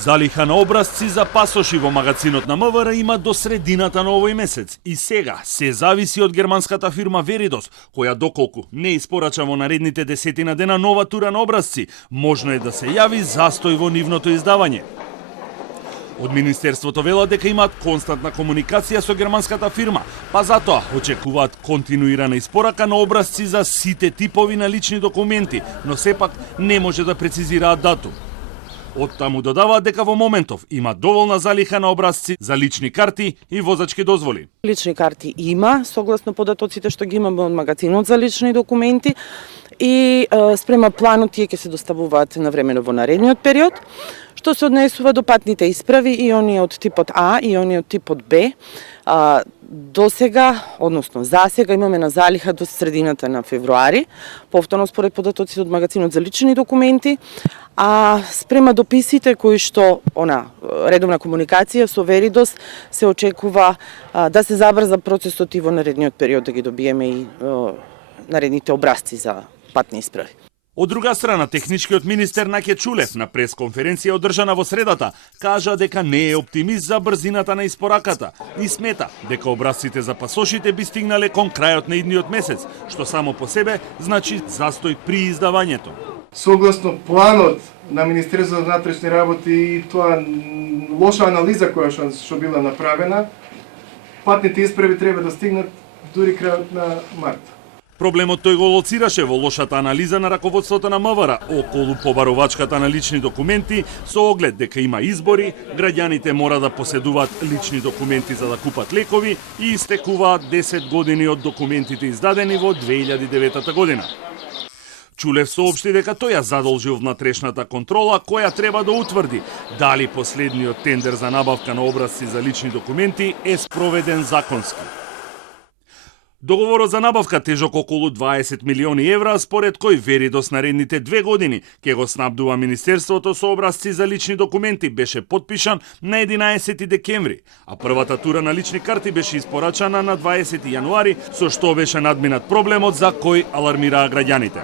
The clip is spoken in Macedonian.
Залиха на образци за пасоши во магазинот на МВР има до средината на овој месец. И сега се зависи од германската фирма Veridos, која доколку не испорача во наредните 10 дена нова тура на образци, можно е да се јави застој во нивното издавање. Од Министерството велат дека имаат константна комуникација со германската фирма, па затоа очекуваат континуирана испорака на образци за сите типови на лични документи, но сепак не може да прецизираат датум. Од таму додаваат дека во моментов има доволна залиха на образци за лични карти и возачки дозволи. Лични карти има, согласно податоците што ги имаме од магазинот за лични документи и спрема планот тие ќе се доставуваат навремено во наредниот период. Што се однесува до патните исправи и оние од типот А и оние од типот Б, до сега, односно за сега имаме на залиха до средината на февруари, повторно според податоците од магазинот за лични документи, а спрема дописите кои што редовна комуникација со Veridos се очекува да се забрза процесот и во наредниот период да ги добиеме и наредните образци за патни исправи. Од друга страна, техничкиот министер Наке Чулев на пресконференција одржана во средата кажа дека не е оптимист за брзината на испораката и смета дека образците за пасошите би стигнале кон крајот на идниот месец, што само по себе значи застој при издавањето. Согласно планот на Министерството за внатрешни работи и тоа лоша анализа која што била направена, патните исправи треба да стигнат дури крајот на март. Проблемот тој го лоцираше во лошата анализа на раководството на МВР околу побаровачката на лични документи со оглед дека има избори, граѓаните мора да поседуваат лични документи за да купат лекови и истекуваат 10 години од документите издадени во 2009 година. Чулев соопшти дека тој ја задолжил внатрешната контрола која треба да утврди дали последниот тендер за набавка на образци за лични документи е спроведен законски. Договорот за набавка тежок околу 20 милиони евра, според кој Veridos наредните 2 години ќе го снабдува Министерството со образци за лични документи, беше потпишан на 11 декември, а првата тура на лични карти беше испорачана на 20 јануари, со што беше надминат проблемот за кој алармираа граѓаните.